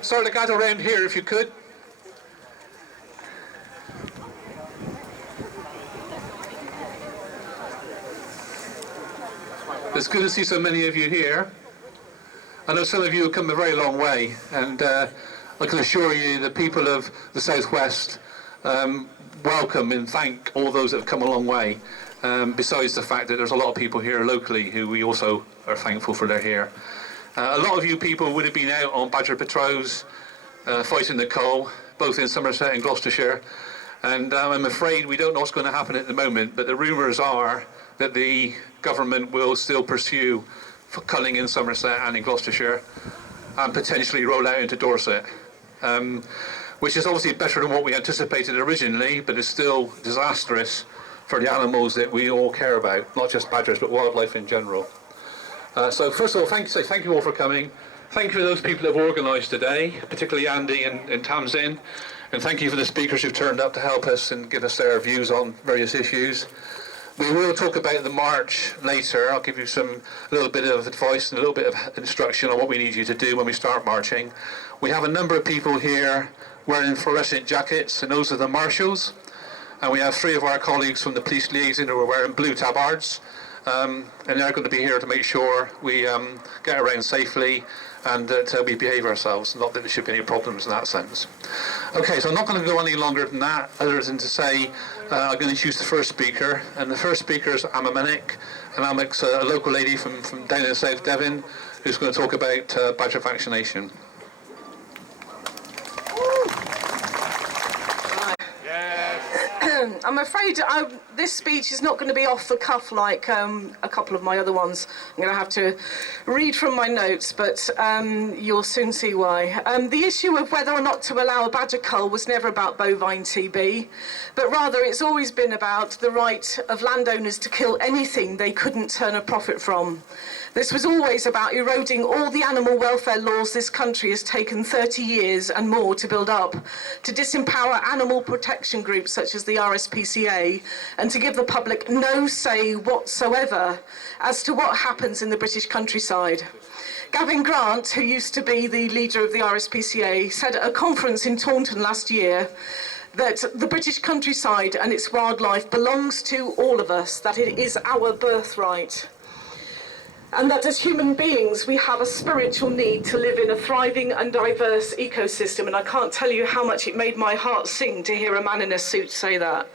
Start to gather around here if you could. It's good to see so many of you here. I know some of you have come a very long way, and I can assure you the people of the Southwest welcome and thank all those that have come a long way, besides the fact that there's a lot of people here locally who we also are thankful for they're here. A lot of you people would have been out on badger patrols fighting the Cull, both in Somerset and Gloucestershire, and I'm afraid we don't know what's going to happen at the moment, but the rumours are that the government will still pursue culling in Somerset and in Gloucestershire and potentially roll out into Dorset, which is obviously better than what we anticipated originally, but it's still disastrous for the animals that we all care about, not just badgers but wildlife in general. So first of all, thank you all for coming. Thank you for those people who have organised today, particularly Andy and Tamsin, and thank you for the speakers who've turned up to help us and give us their views on various issues. We will talk about the march later. I'll give you a little bit of advice and a little bit of instruction on what we need you to do when we start marching. We have a number of people here wearing fluorescent jackets, and those are the marshals. And we have 3 of our colleagues from the police liaison who are wearing blue tabards. And they're going to be here to make sure we get around safely and that we behave ourselves, not that there should be any problems in that sense. Okay, so I'm not going to go any longer than that, other than to say I'm going to introduce the first speaker, and the first speaker is Amma Menick, and Amma's a local lady from down in South Devon who's going to talk about badger vaccination. I'm afraid this speech is not going to be off the cuff like a couple of my other ones. I'm going to have to read from my notes, but you'll soon see why. The issue of whether or not to allow a badger cull was never about bovine TB, but rather it's always been about the right of landowners to kill anything they couldn't turn a profit from. This was always about eroding all the animal welfare laws this country has taken 30 years and more to build up, to disempower animal protection groups such as the RSPCA, and to give the public no say whatsoever as to what happens in the British countryside. Gavin Grant, who used to be the leader of the RSPCA, said at a conference in Taunton last year that the British countryside and its wildlife belongs to all of us, that it is our birthright. And that as human beings, we have a spiritual need to live in a thriving and diverse ecosystem. And I can't tell you how much it made my heart sing to hear a man in a suit say that.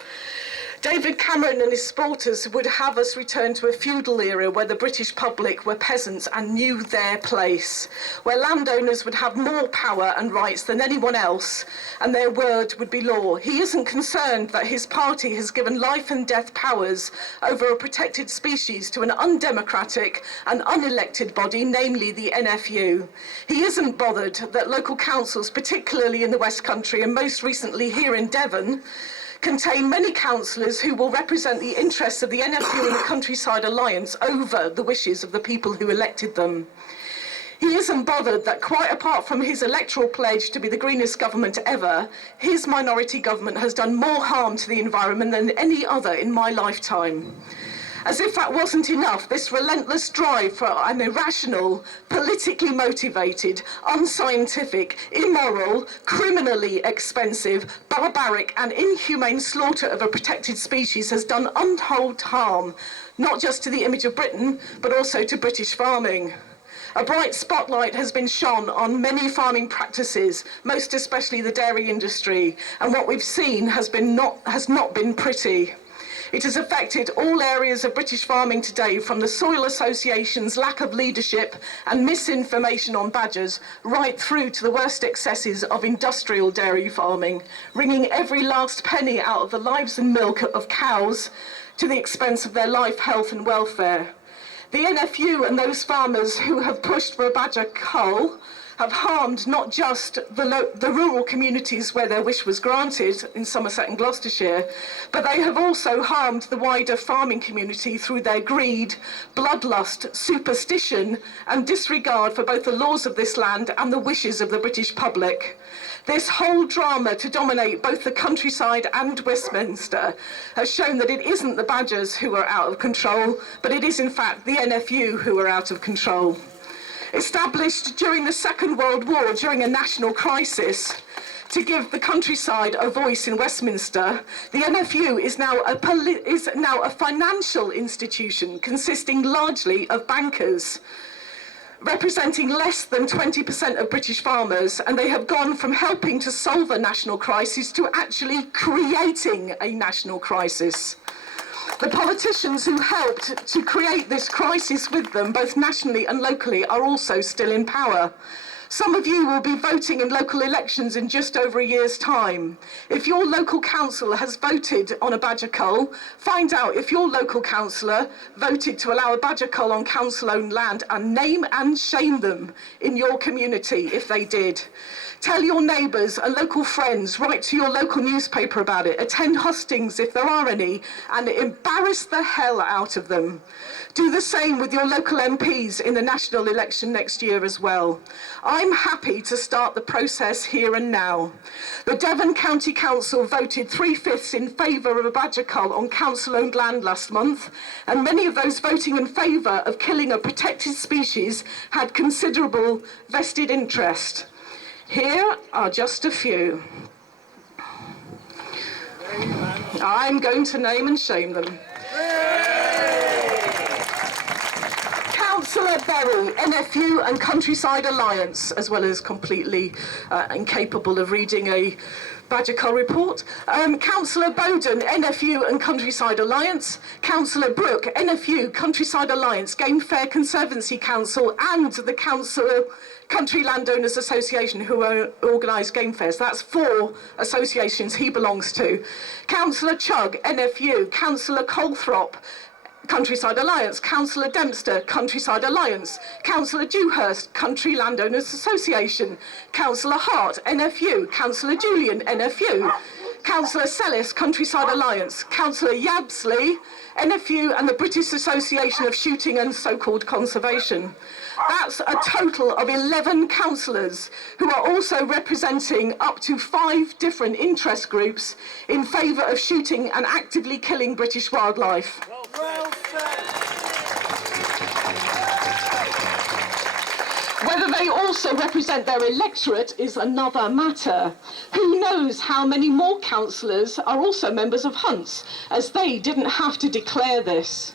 David Cameron and his supporters would have us return to a feudal era where the British public were peasants and knew their place, where landowners would have more power and rights than anyone else, and their word would be law. He isn't concerned that his party has given life and death powers over a protected species to an undemocratic and unelected body, namely the NFU. He isn't bothered that local councils, particularly in the West Country and most recently here in Devon, contain many councillors who will represent the interests of the NFU and the Countryside Alliance over the wishes of the people who elected them. He isn't bothered that, quite apart from his electoral pledge to be the greenest government ever, his minority government has done more harm to the environment than any other in my lifetime. As if that wasn't enough, this relentless drive for an irrational, politically motivated, unscientific, immoral, criminally expensive, barbaric and inhumane slaughter of a protected species has done untold harm, not just to the image of Britain, but also to British farming. A bright spotlight has been shone on many farming practices, most especially the dairy industry, and what we've seen has not been pretty. It has affected all areas of British farming today, from the Soil Association's lack of leadership and misinformation on badgers, right through to the worst excesses of industrial dairy farming, wringing every last penny out of the lives and milk of cows to the expense of their life, health and welfare. The NFU and those farmers who have pushed for a badger cull have harmed not just the rural communities where their wish was granted in Somerset and Gloucestershire, but they have also harmed the wider farming community through their greed, bloodlust, superstition and disregard for both the laws of this land and the wishes of the British public. This whole drama to dominate both the countryside and Westminster has shown that it isn't the badgers who are out of control, but it is in fact the NFU who are out of control. Established during the Second World War during a national crisis to give the countryside a voice in Westminster, the NFU is now a financial institution consisting largely of bankers, representing less than 20% of British farmers, and they have gone from helping to solve a national crisis to actually creating a national crisis. The politicians who helped to create this crisis with them, both nationally and locally, are also still in power. Some of you will be voting in local elections in just over a year's time. If your local council has voted on a badger cull, find out if your local councillor voted to allow a badger cull on council-owned land, and name and shame them in your community if they did. Tell your neighbours and local friends, write to your local newspaper about it, attend hustings if there are any, and embarrass the hell out of them. Do the same with your local MPs in the national election next year as well. I'm happy to start the process here and now. The Devon County Council voted 3/5 in favour of a badger cull on council-owned land last month, and many of those voting in favour of killing a protected species had considerable vested interest. Here are just a few. I'm going to name and shame them. Councillor Berry, NFU and Countryside Alliance, as well as completely incapable of reading a badger cull report. Councillor Bowden, NFU and Countryside Alliance. Councillor Brooke, NFU, Countryside Alliance, Game Fair Conservancy Council, and the Country Landowners Association, who organise game fairs. That's 4 associations he belongs to. Councillor Chugg, NFU. Councillor Colthrop, Countryside Alliance. Councillor Dempster, Countryside Alliance. Councillor Dewhurst, Country Landowners Association. Councillor Hart, NFU. Councillor Julian, NFU. Councillor Sellis, Countryside Alliance. Councillor Yabsley, NFU and the British Association of Shooting and So-Called Conservation. That's a total of 11 councillors who are also representing up to 5 different interest groups in favour of shooting and actively killing British wildlife. Whether they also represent their electorate is another matter. Who knows how many more councillors are also members of Hunts, as they didn't have to declare this.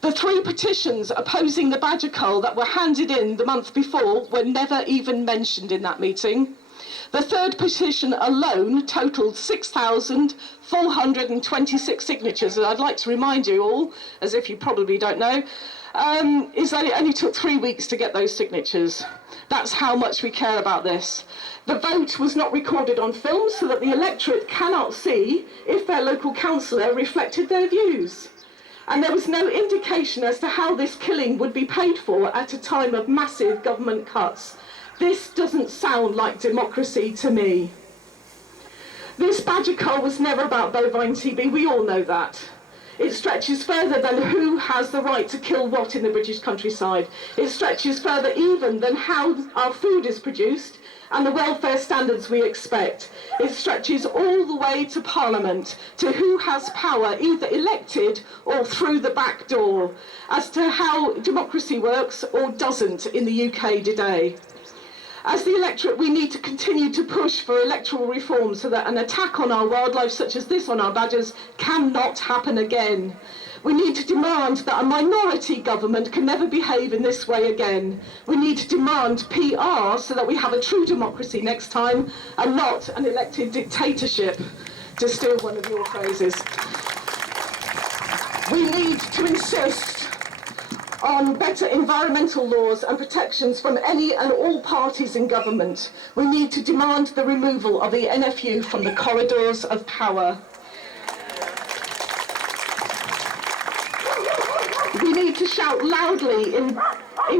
The 3 petitions opposing the badger cull that were handed in the month before were never even mentioned in that meeting. The 3rd petition alone totalled 6,426 signatures, and I'd like to remind you all, as if you probably don't know, is that it only took 3 weeks to get those signatures. That's how much we care about this. The vote was not recorded on film so that the electorate cannot see if their local councillor reflected their views. And there was no indication as to how this killing would be paid for at a time of massive government cuts. This doesn't sound like democracy to me. This badger cull was never about bovine TB, we all know that. It stretches further than who has the right to kill what in the British countryside. It stretches further even than how our food is produced and the welfare standards we expect. It stretches all the way to Parliament, to who has power, either elected or through the back door, as to how democracy works or doesn't in the UK today. As the electorate, we need to continue to push for electoral reform so that an attack on our wildlife, such as this on our badgers, cannot happen again. We need to demand that a minority government can never behave in this way again. We need to demand PR so that we have a true democracy next time and not an elected dictatorship, to steal one of your phrases. We need to insist on better environmental laws and protections from any and all parties in government. We need to demand the removal of the NFU from the corridors of power. We need to shout loudly in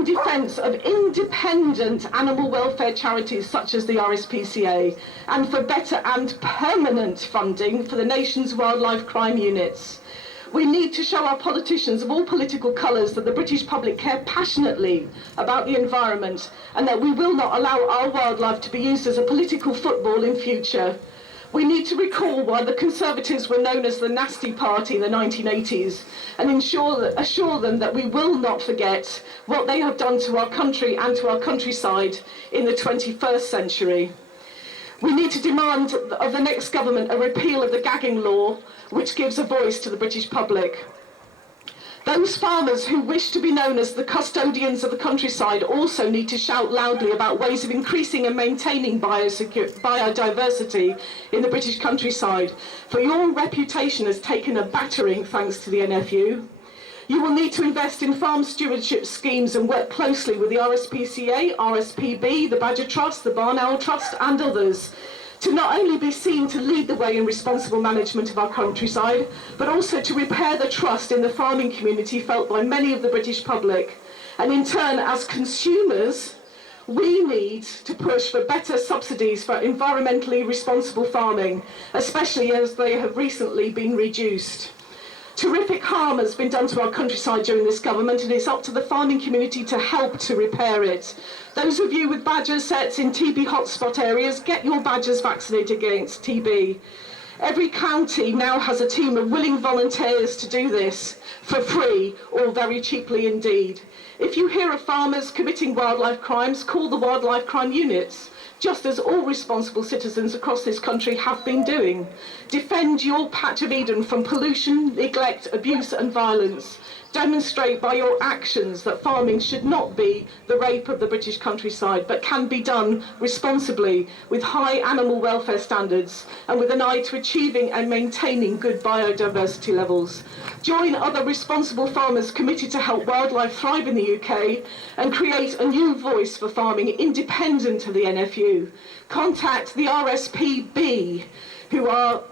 defence of independent animal welfare charities such as the RSPCA, and for better and permanent funding for the nation's wildlife crime units. We need to show our politicians of all political colours that the British public care passionately about the environment and that we will not allow our wildlife to be used as a political football in future. We need to recall why the Conservatives were known as the Nasty Party in the 1980s and assure them that we will not forget what they have done to our country and to our countryside in the 21st century. We need to demand of the next government a repeal of the gagging law, which gives a voice to the British public. Those farmers who wish to be known as the custodians of the countryside also need to shout loudly about ways of increasing and maintaining biodiversity in the British countryside, for your reputation has taken a battering thanks to the NFU. You will need to invest in farm stewardship schemes and work closely with the RSPCA, RSPB, the Badger Trust, the Barn Owl Trust and others to not only be seen to lead the way in responsible management of our countryside, but also to repair the trust in the farming community felt by many of the British public. And in turn, as consumers, we need to push for better subsidies for environmentally responsible farming, especially as they have recently been reduced. Terrific harm has been done to our countryside during this government, and it's up to the farming community to help to repair it. Those of you with badger sets in TB hotspot areas, get your badgers vaccinated against TB. Every county now has a team of willing volunteers to do this for free or very cheaply indeed. If you hear of farmers committing wildlife crimes, call the wildlife crime units, just as all responsible citizens across this country have been doing. Defend your patch of Eden from pollution, neglect, abuse and violence. Demonstrate by your actions that farming should not be the rape of the British countryside, but can be done responsibly with high animal welfare standards and with an eye to achieving and maintaining good biodiversity levels. Join other responsible farmers committed to help wildlife thrive in the UK and create a new voice for farming independent of the NFU. Contact the RSPB, who are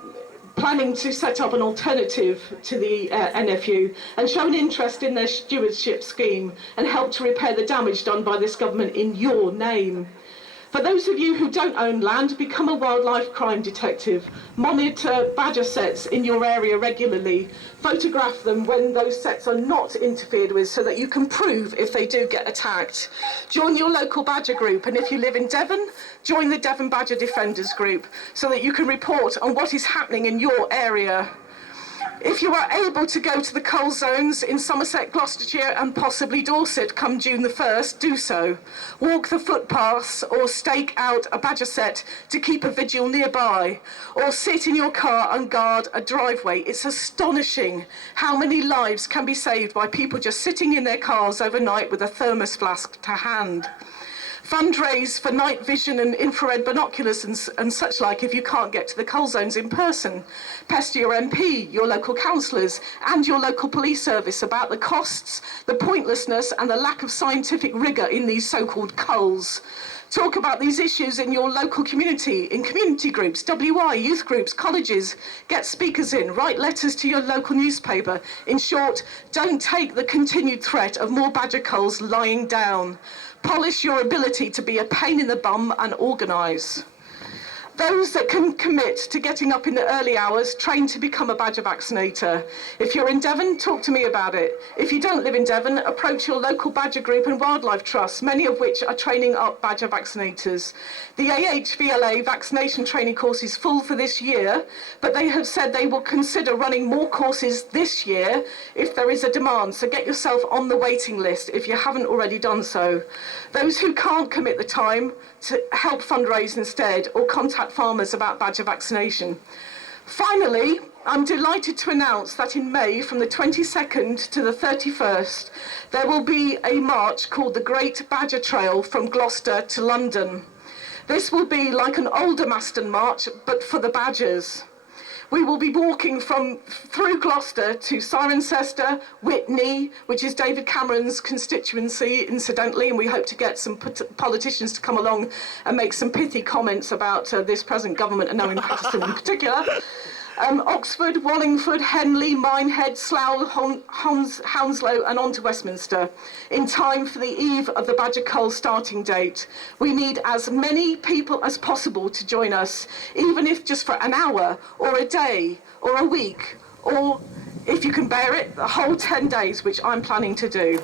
planning to set up an alternative to the NFU, and show an interest in their stewardship scheme and help to repair the damage done by this government in your name. For those of you who don't own land, become a wildlife crime detective. Monitor badger sets in your area regularly. Photograph them when those sets are not interfered with so that you can prove if they do get attacked. Join your local badger group, and if you live in Devon, join the Devon Badger Defenders group so that you can report on what is happening in your area. If you are able to go to the Cull zones in Somerset, Gloucestershire and possibly Dorset come June the 1st, do so. Walk the footpaths or stake out a badger set to keep a vigil nearby, or sit in your car and guard a driveway. It's astonishing how many lives can be saved by people just sitting in their cars overnight with a thermos flask to hand. Fundraise for night vision and infrared binoculars and such like if you can't get to the Cull zones in person. Pester your MP, your local councillors and your local police service about the costs, the pointlessness and the lack of scientific rigour in these so-called culls. Talk about these issues in your local community, in community groups, WI, youth groups, colleges. Get speakers in, write letters to your local newspaper. In short, don't take the continued threat of more badger culls lying down. Polish your ability to be a pain in the bum and organise. Those that can commit to getting up in the early hours, train to become a badger vaccinator. If you're in Devon, talk to me about it. If you don't live in Devon, approach your local badger group and wildlife trusts, many of which are training up badger vaccinators. The AHVLA vaccination training course is full for this year, but they have said they will consider running more courses this year if there is a demand, so get yourself on the waiting list if you haven't already done so. Those who can't commit the time to help fundraise instead, or contact farmers about badger vaccination. Finally, I'm delighted to announce that in May, from the 22nd to the 31st, there will be a march called the Great Badger Trail from Gloucester to London. This will be like an Aldermaston march, but for the badgers. We will be walking through Gloucester to Cirencester, Witney, which is David Cameron's constituency, incidentally, and we hope to get some politicians to come along and make some pithy comments about this present government and Owen Paterson in particular. Oxford, Wallingford, Henley, Minehead, Slough, Hounslow and on to Westminster in time for the eve of the Badger Cull starting date. We need as many people as possible to join us, even if just for an hour or a day or a week, or if you can bear it, the whole 10 days, which I'm planning to do.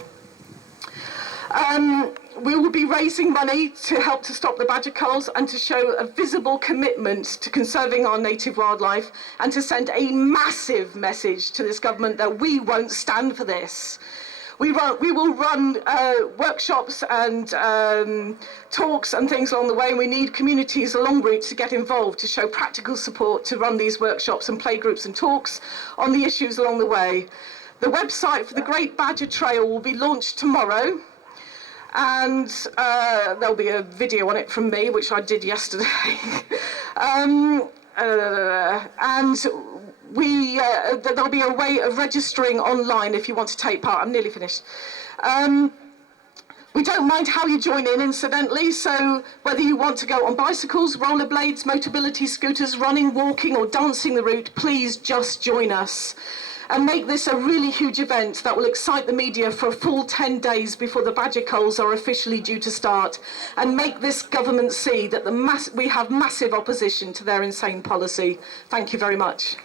We will be raising money to help to stop the badger culls and to show a visible commitment to conserving our native wildlife and to send a massive message to this government that we won't stand for this. We will run workshops and talks and things along the way. We need communities along route to get involved, to show practical support, to run these workshops and play groups and talks on the issues along the way. The website for the Great Badger Trail will be launched tomorrow, and there'll be a video on it from me, which I did yesterday. And there'll be a way of registering online if you want to take part. I'm nearly finished. We don't mind how you join in, incidentally, so whether you want to go on bicycles, rollerblades, mobility scooters, running, walking or dancing the route, please just join us. And make this a really huge event that will excite the media for a full 10 days before the badger culls are officially due to start, and make this government see that we have massive opposition to their insane policy. Thank you very much.